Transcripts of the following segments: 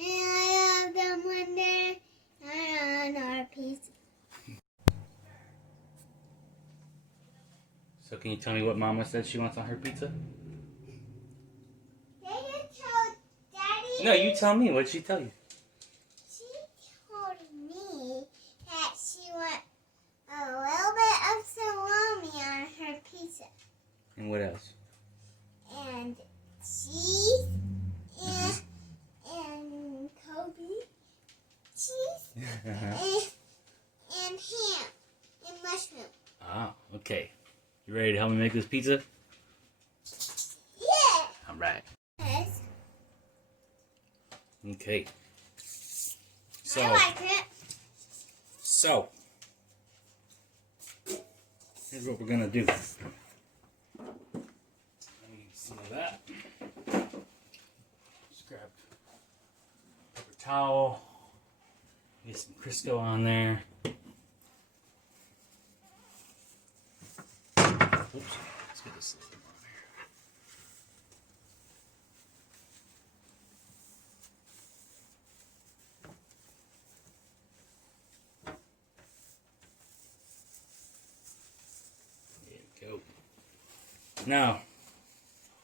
And I love them when they're on our pizza. So can you tell me what Mama said she wants on her pizza? Did you tell Daddy? No, you tell me. What did she tell you? She told me that she wants a little bit of salami on her pizza. And what else? And cheese and Kobe cheese and ham and mushroom. Ah, okay. You ready to help me make this pizza? Yeah. All right. Yes. Okay. So. I like it. So. Here's what we're gonna do. Let me get some of that. Just grab a paper towel. Get some Crisco on there. Oops. Let's get this a little bit more here. There we go. Now,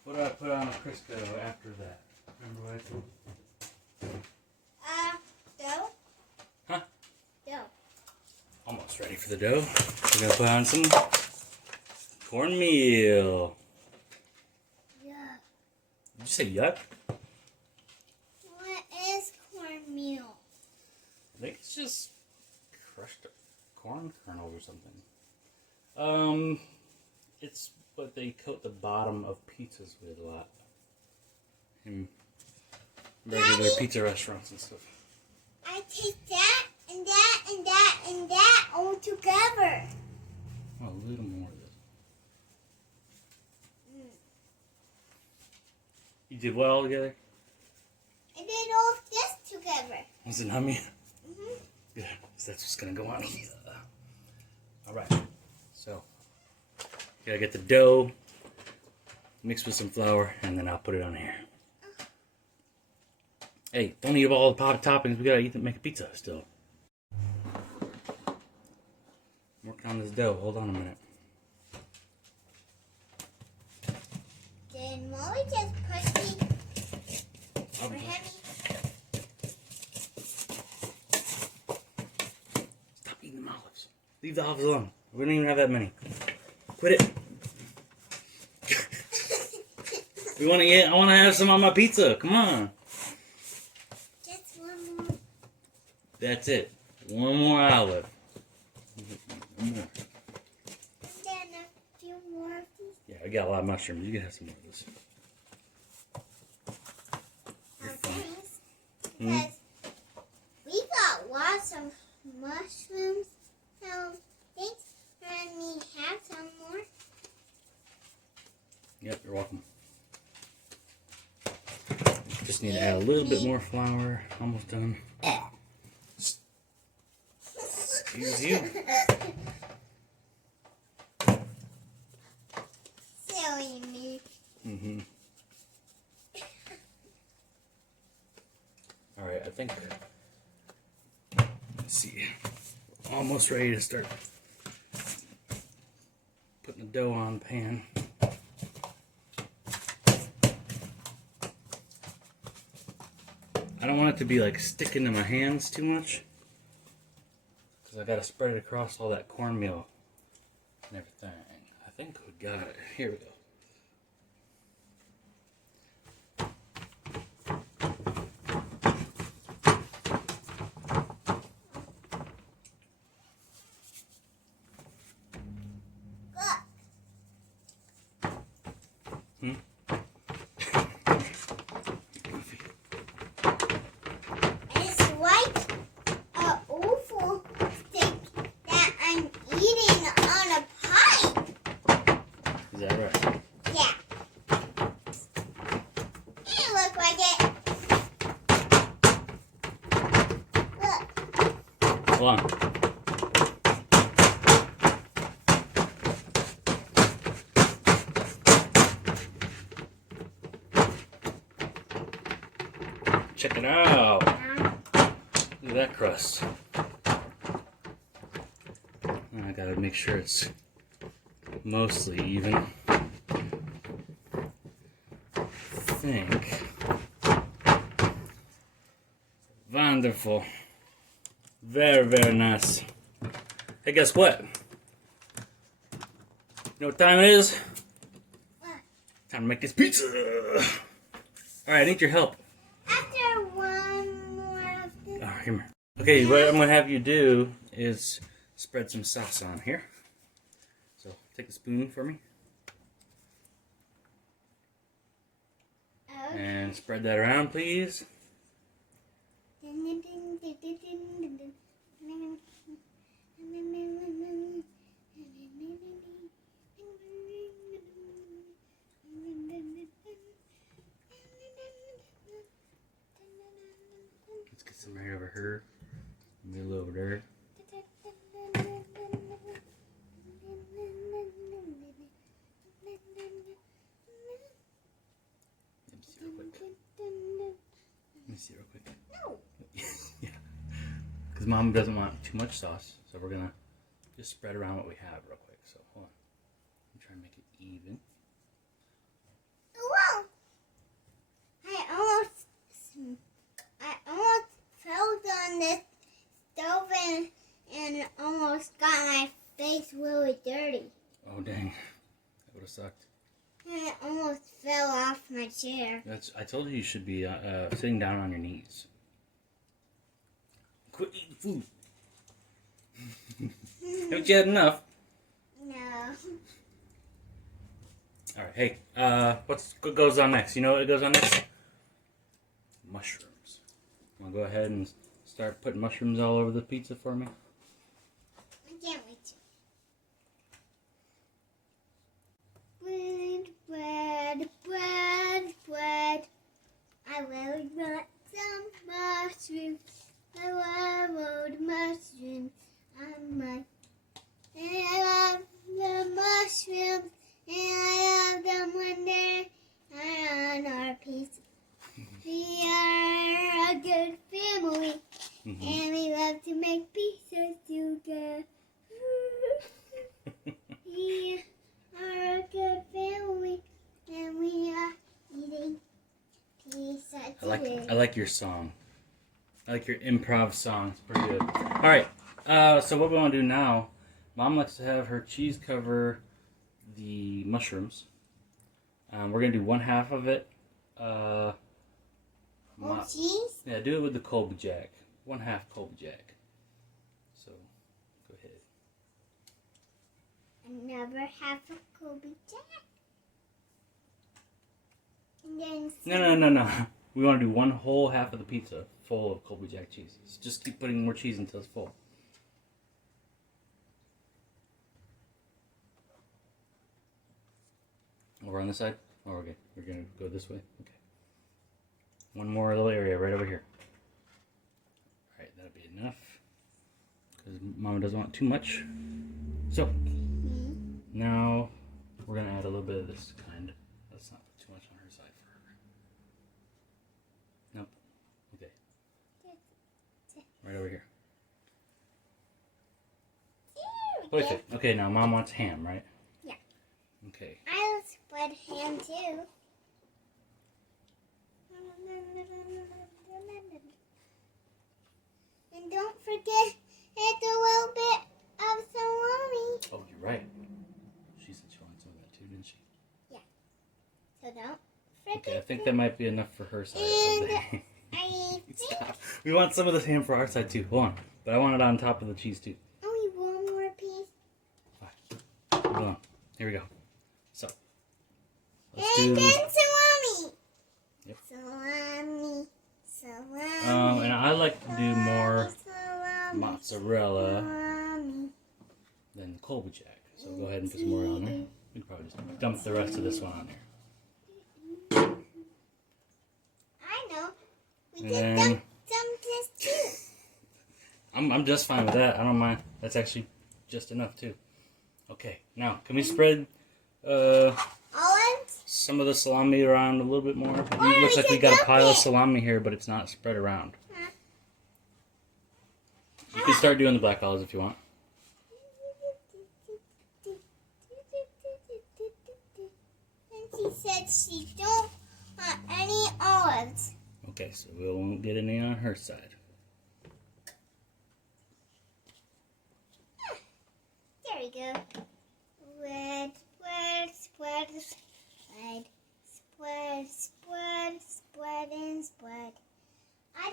what do I put on the Crisco after that? Remember what I told you? Dough. Huh? Dough. Almost ready for the dough. We're gonna put on some cornmeal. Yeah. Did you say yuck? What is cornmeal? I think it's just crushed corn kernels or something. It's what they coat the bottom of pizzas with a lot. In regular Daddy, pizza restaurants and stuff. I take that and that and that and that all together. Oh, a little more of this. You did what all together? I did all of this together. Was it not me? Mm-hmm. Good. So that's what's gonna go on here. Alright. So, gotta get the dough mixed with some flour, and then I'll put it on here. Hey, don't eat up all the pop toppings. We gotta eat them, make a pizza still. Working on this dough. Hold on a minute. Then Molly just push me Oh, for heavy. stop eating the olives. Leave the olives alone. We don't even have that many. Quit it. We want to eat. I want to have some on my pizza. Come on. Just one more. That's it. One more olive. One more. And then a few more of these. Yeah, I got a lot of mushrooms. You can have some more of this. You're fine. Thanks. Because we got lots of mushrooms. So thanks for letting me have some more. Yep, you're welcome. Just need to add a little bit more flour. Almost done. Excuse you. Silly me. Mm-hmm. Alright, I think, let's see, almost ready to start putting the dough on the pan. I don't want it to be like sticking to my hands too much, because I gotta spread it across all that cornmeal and everything. I think we got it. Here we go. It's like an awful stick that I'm eating on a pie. Is that right? Yeah. It looks like it. Look. Hold on. check it out. Look at that crust. I gotta make sure it's mostly even. I think. Wonderful. Very, very nice. Hey, guess what? You know what time it is? What? Time to make this pizza. Alright, I need your help. After one more of this. Alright, come here. Okay, what I'm going to have you do is spread some sauce on here. So, take a spoon for me. Okay. And spread that around, please. Let's get some right over here. Middle over there. Let me see real quick. No. Yeah. Because Mom doesn't want too much sauce, so we're gonna just spread around what we have real quick. So hold on. I'm trying to make it even. Whoa! I almost fell on this stove and almost got my face really dirty. Oh dang. That would have sucked. And it almost fell off my chair. I told you should be sitting down on your knees. Quit eating food. Haven't you had enough? No. Alright, hey, what goes on next? You know what goes on next? Mushrooms. Want to go ahead and start putting mushrooms all over the pizza for me? I can't wait to. Bread. I really want some mushrooms. I want mushrooms. And I love the mushrooms. And I love them when they are on our pizza. We are a good family. And we love to make pizzas together. We are a good family. And we are eating pizza today. I like your song. I like your improv song. It's pretty good. Alright, so what we want to do now, Mom likes to have her cheese cover the mushrooms. We're going to do one half of it. Cheese? Yeah, do it with the Colby Jack. One half Colby Jack. So, go ahead. Another half of Colby Jack. And then No. We want to do one whole half of the pizza full of Colby Jack cheese. So just keep putting more cheese until it's full. Over on this side? Oh, okay. We're going to go this way? Okay. One more little area right over here. Alright, that'll be enough. Because Mama doesn't want too much. So, now we're going to add a little bit of this kind. Let's not put too much on her side for her. Nope. Okay. Right over here. Okay, now Mom wants ham, right? Yeah. Okay. I'll spread ham too. And don't forget it's a little bit of salami. Oh, you're right. She said she wanted some of that too, didn't she? Yeah. So don't forget. Okay, I think that might be enough for her side. And I think Stop. We want some of this ham for our side too. Hold on. But I want it on top of the cheese too. only one more piece. Fine. Hold on. Here we go. So. Let's And do. then salami. Yep. Salami. And I like to do more Salami. mozzarella Salami. than Colby Jack. So go ahead and put some more on there. We can probably just dump the rest of this one on there. I know. We And could then- dump this too. I'm just fine with that. I don't mind. That's actually just enough too. Okay, now can we spread Olives? some of the salami around a little bit more. It looks like we got a pile of salami here, but it's not spread around. You can start doing the black olives if you want. And she said she don't want any olives. Okay, so we won't get any on her side. There we go. Spread, spread, spread, spread, spread, spread, spread, and spread. I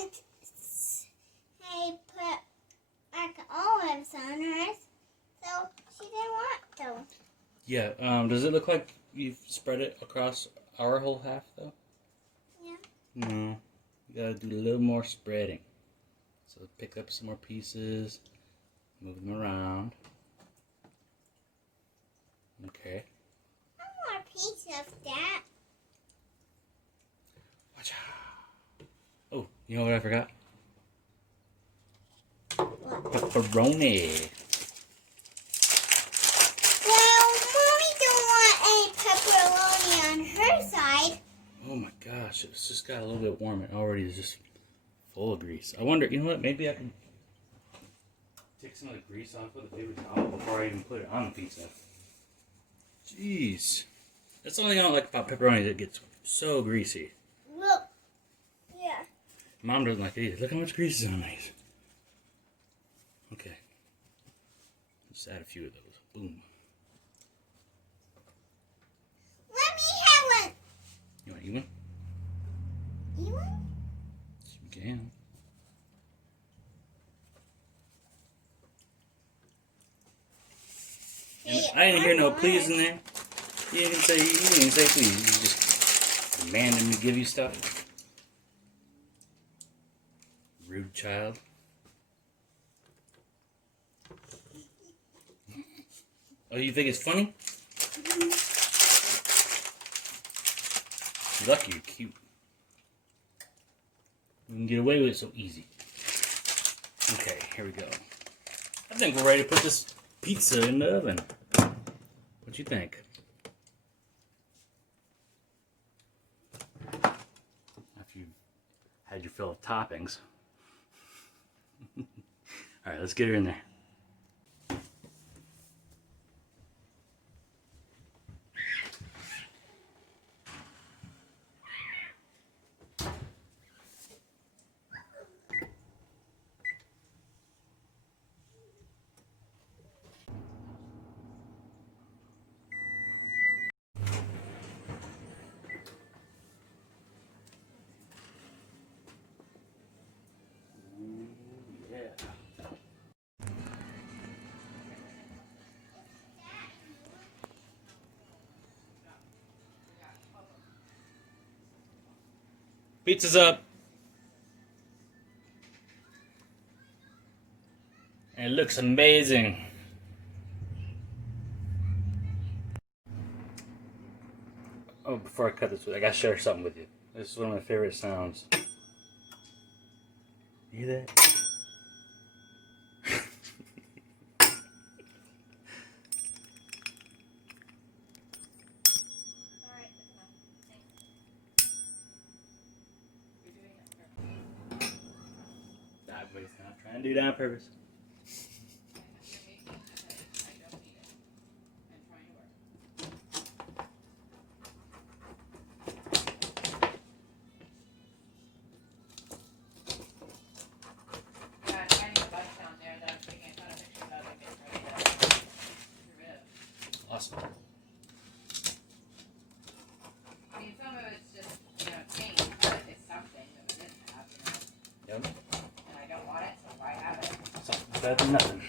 didn't say put like olives on hers, so she didn't want to. Yeah, does it look like you've spread it across our whole half, though? Yeah. No. You gotta do a little more spreading. So pick up some more pieces, move them around. Okay. One more piece of that. Watch out. Oh, you know what I forgot? What? Pepperoni. Well, Mommy don't want any pepperoni on her side. Oh my gosh, it's just got a little bit warm. It already is just full of grease. I wonder, you know what, maybe I can take some of the grease off with a paper towel before I even put it on the pizza. Jeez. That's the only thing I don't like about pepperoni, that it gets so greasy. Look. Yeah. Mom doesn't like it either. Look how much grease is on these. Okay. Just add a few of those. Boom. Let me have one. You want to eat one? You want? You can. I didn't hear no please in there. You didn't say please. You just demanded me to give you stuff. Rude child. Oh, you think it's funny? You're lucky you're cute. You can get away with it so easy. Okay, here we go. I think we're ready to put this pizza in the oven. What you think? After you've had your fill of toppings. Alright, let's get her in there. Pizza's up. And it looks amazing. Oh, before I cut this, I gotta share something with you. This is one of my favorite sounds. You hear that? Nah, not trying to do that on purpose. Awesome. I mean, some of it's just, change, but it's something that we didn't have, Yep. And I don't want it, so why have it? Something's better than nothing.